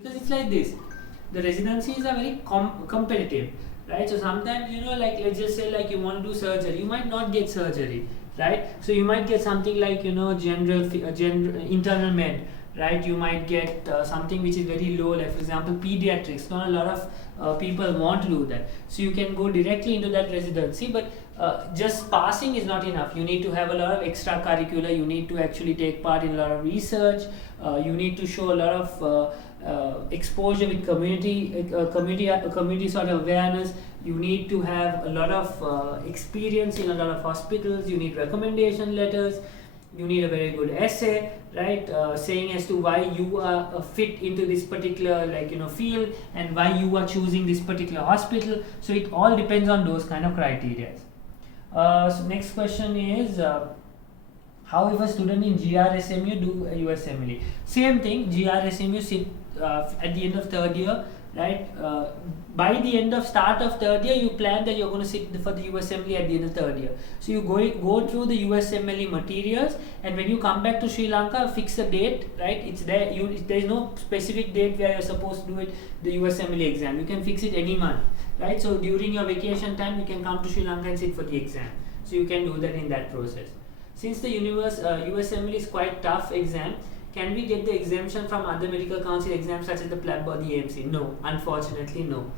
Because it's like this, the residencies are very competitive, right? So sometimes, like let's just say like you want to do surgery, you might not get surgery, right? So you might get something like general internal med, right? You might get something which is very low, like for example pediatrics. Not a lot of people want to do that, so you can go directly into that residency. But just passing is not enough. You need to have a lot of extracurricular. You need to actually take part in a lot of research. You need to show a lot of exposure with community sort of awareness. You need to have a lot of experience in a lot of hospitals. You need recommendation letters. You need a very good essay, right? Saying as to why you are fit into this particular field and why you are choosing this particular hospital. So it all depends on those kind of criteria. So next question is, how if a student in GRSMU do a USMLE? Same thing, GRSMU sit at the end of third year, right? By the end of start of third year, you plan that you're going to sit for the USMLE at the end of third year. So you go through the USMLE materials, and when you come back to Sri Lanka, fix a date, right? It's there. There is no specific date where you're supposed to do it, the USMLE exam. You can fix it any month, right? So during your vacation time, you can come to Sri Lanka and sit for the exam. So you can do that in that process. Since the USMLE is quite tough exam, can we get the exemption from other medical council exams such as the PLAB or the AMC? No, unfortunately no.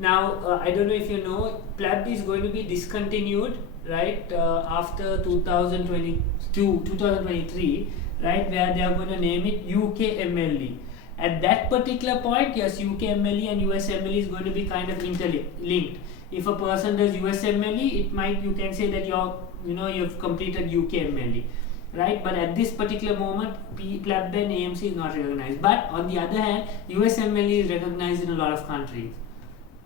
Now, I don't know if you know, PLAB is going to be discontinued, right, after 2023, right, where they are going to name it UKMLE. At that particular point, yes, UKMLE and USMLE is going to be kind of interlinked. If a person does USMLE, you can say that you've completed UKMLE. Right, but at this particular moment, PLAB and AMC is not recognized. But on the other hand, USMLE is recognized in a lot of countries. I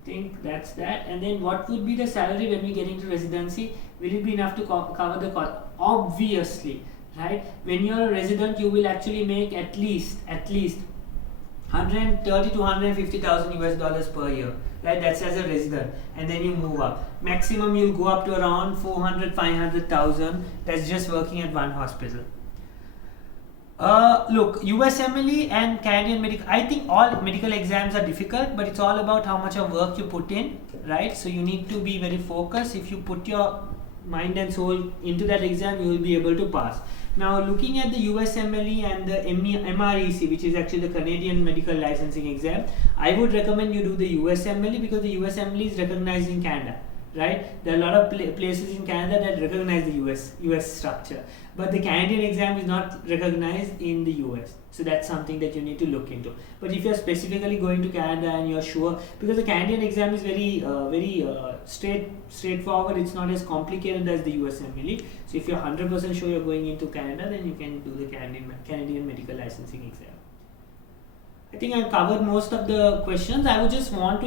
think that's that. And then what would be the salary when we get into residency? Will it be enough to cover the cost? Obviously, right? When you're a resident, you will actually make at least 130 to 150,000 US dollars per year, right? That's as a resident, and then you move up. Maximum you'll go up to around 400, 500,000. That's just working at one hospital. Look, USMLE and Canadian medical. I think all medical exams are difficult, but it's all about how much of work you put in, right? So you need to be very focused. If you put your mind and soul into that exam, you will be able to pass. Now, looking at the USMLE and the MREC, which is actually the Canadian Medical Licensing Exam, I would recommend you do the USMLE because the USMLE is recognized in Canada, right? There are a lot of places in Canada that recognize the US structure, but the Canadian exam is not recognized in the US. So that's something that you need to look into. But if you're specifically going to Canada and you're sure, because the Canadian exam is very straightforward, it's not as complicated as the USMLE. So if you're 100% sure you're going into Canada, then you can do the Canadian Medical Licensing Exam. I think I've covered most of the questions. I would just want to